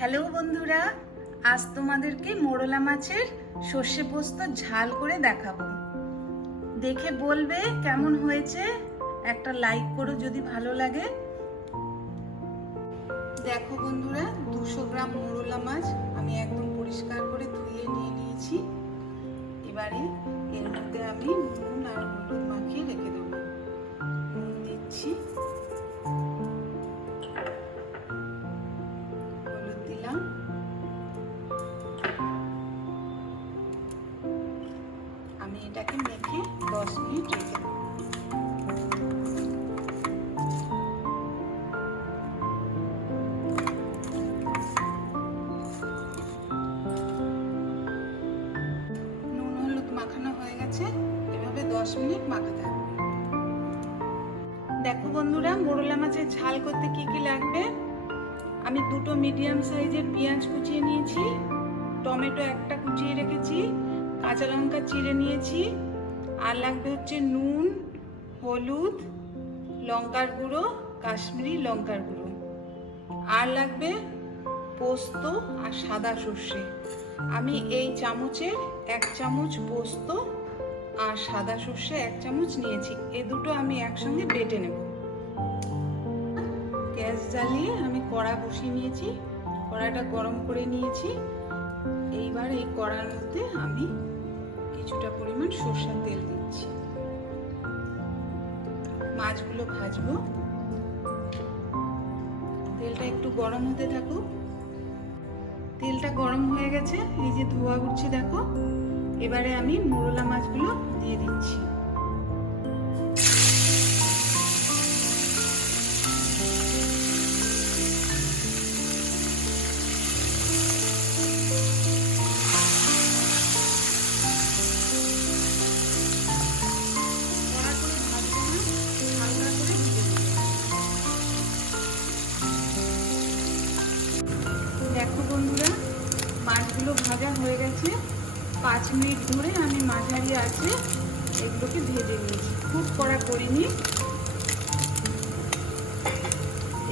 Hello বন্ধুরা, আজ তোমাদেরকে মোরলা মাছের সর্ষে পোস্ত ঝাল করে দেখাবো। দেখে বলবে কেমন হয়েছে, একটা লাইক করো যদি ভালো লাগে। দেখো বন্ধুরা, 200 গ্রাম মোরলা মাছ আমি একদম পরিষ্কার করে ধুয়ে নিয়ে নিয়েছি। এবারে এর মধ্যে আমি নুন আর হলুদ মাখিয়ে রেখে দেবো। নুন দিচ্ছি, হলুদ দিলাম, আমি এটাকে মেখে 10 মিনিট রেখে দেবো। নুন হলুদ মাখানো হয়ে গেছে, এভাবে 10 মিনিট মাখাতে হবে। দেখো বন্ধুরা, মোরলা মাছের ঝাল করতে কি কি লাগবে। আমি 2টো মিডিয়াম সাইজের পেঁয়াজ কুচিয়ে নিয়েছি, টমেটো একটা কুচিয়ে রেখেছি, কাঁচা লঙ্কা চিড়ে নিয়েছি, আর লাগবে হচ্ছে নুন, হলুদ, লঙ্কার গুঁড়ো, কাশ্মীরি লঙ্কার গুঁড়ো, আর লাগবে পোস্ত আর সাদা সর্ষে। আমি এই চামচের 1 চামচ পোস্ত আর সাদা সর্ষে 1 চামচ নিয়েছি। এই দুটো আমি একসঙ্গে বেটে নেব। গ্যাস জ্বালিয়ে আমি কড়া বসিয়ে নিয়েছি, কড়াটা গরম করে নিয়েছি। এইবার এই কড়ার মধ্যে আমি কিছুটা পরিমাণ সরষের তেল দিচ্ছি। মাছগুলো ভাজবো, তেলটা একটু গরম হতে থাকুক। তেলটা গরম হয়ে গেছে, এই যে ধোয়া উঠছে দেখো। এবারে আমি মোরলা মাছগুলো দিয়ে দিচ্ছি। দেখো বন্ধুরা, মাছগুলো ভাজা হয়ে গেছে। 5 মিনিট ধরে আমি মাঝারি আঁচে এগুলোকে ভেজে নিয়েছি, খুব কড়া করিনি।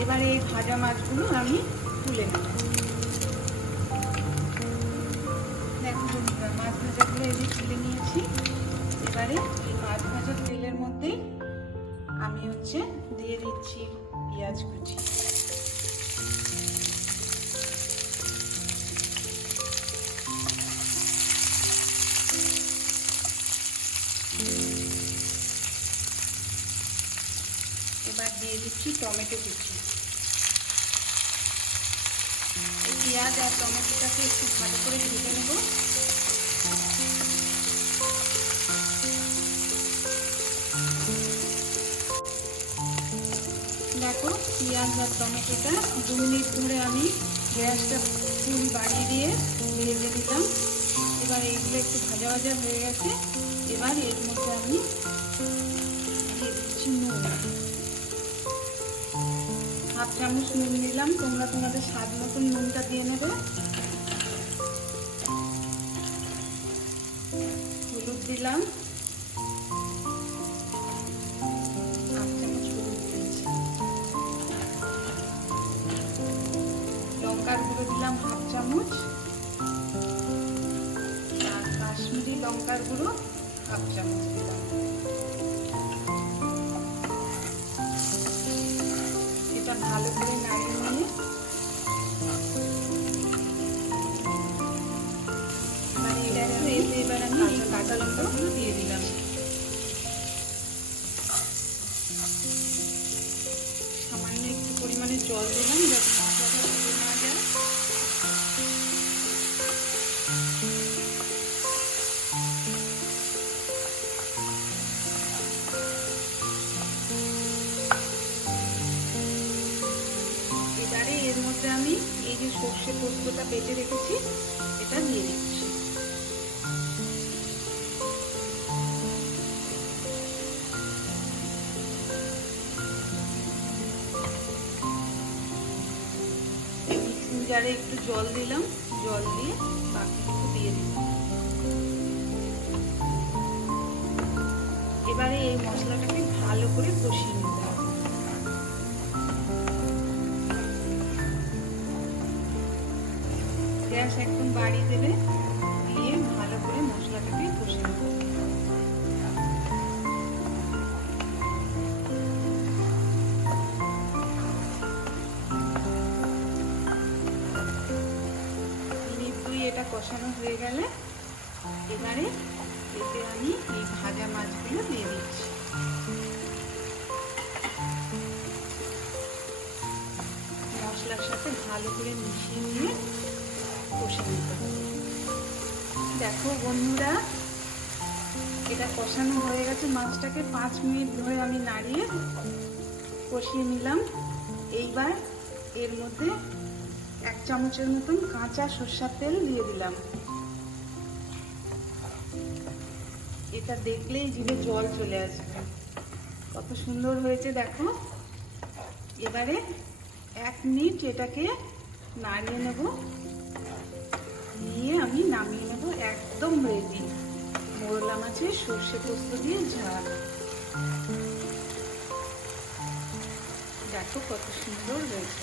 এবারে এই ভাজা মাছগুলো আমি তুলে নেব। দেখো বন্ধুরা, মাছ ভাজাগুলো এই যে তুলে নিয়েছি। এবারে এই মাছ ভাজার তেলের মধ্যে আমি দিয়ে দিচ্ছি পেঁয়াজ কুচি। এবার দিয়ে দিচ্ছি টমেটো কুচি। পেঁয়াজ আর টমেটোটাকে একটু ভালো করে ভেজে নেব। দেখো, পেঁয়াজ আর টমেটোটা 2 মিনিট ধরে আমি গ্যাসটা ফুল বাড়িয়ে দিয়ে ভেজে দিলাম। এবার এইগুলো একটু ভাজা ভাজা হয়ে গেছে। এবার এর মধ্যে আমি দিয়ে দিচ্ছি নুন। 1/2 চামচ নুন নিলাম, তোমরা তোমাদের স্বাদ মতন নুনটা দিয়ে নেবে। হলুদ দিলাম, 1/2 চামচ হলুদ দিয়েছি। লঙ্কার গুঁড়ো দিলাম 1/2 চামচ, আর কাশ্মীরি লঙ্কার গুঁড়ো 1/2 চামচ দিলাম। এটা ভালো করে নাড়িয়ে নিয়ে এবার আমি এই কাঁচা লঙ্কাগুলো দিয়ে দিলাম। সামান্য একটু পরিমাণে জল দিলাম যাতে মশলাটা পুড়ে না যায়। এবারে এর মধ্যে আমি এই যে সর্ষে পোস্তটা বেটে রেখেছি এটা দিয়ে দিচ্ছি। মিক্সিং জারে একটু জল দিলাম, জল দিয়ে বাকিটুকু দিয়ে দিলাম। এবারে এই মশলাটাকে ভালো করে কষিয়ে নিতে হবে। গ্যাস একদম বাড়িয়ে দেবে, দিয়ে ভালো করে মশলাটাকে কষে নেব। এটা কষানো হয়ে গেলে এবারে এতে আমি এই ভাজা মাছগুলো দিয়ে দিচ্ছি। মশলার সাথে ভালো করে মিশিয়ে নিয়ে কষে নিতে হবে। দেখো বন্ধুরা, এটা কষানো হয়ে গেছে। মাছটাকে 5 মিনিট ধরে আমি নাড়িয়ে কষিয়ে নিলাম। এইবার এর মধ্যে 1 চামচের মতন কাঁচা সরষের তেল দিয়ে দিলাম। এটা দেখলেই জিভে জল চলে আসবে, কত সুন্দর হয়েছে দেখো। এবারে 1 মিনিট এটাকে নাড়িয়ে নেব, নিয়ে আমি নামিয়ে নেব। একদম রেডি মোরলা মাছের সর্ষে পোস্ত দিয়ে ঝাল। দেখো কত সুন্দর হয়েছে।